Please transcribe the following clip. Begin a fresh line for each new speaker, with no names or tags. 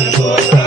Lord.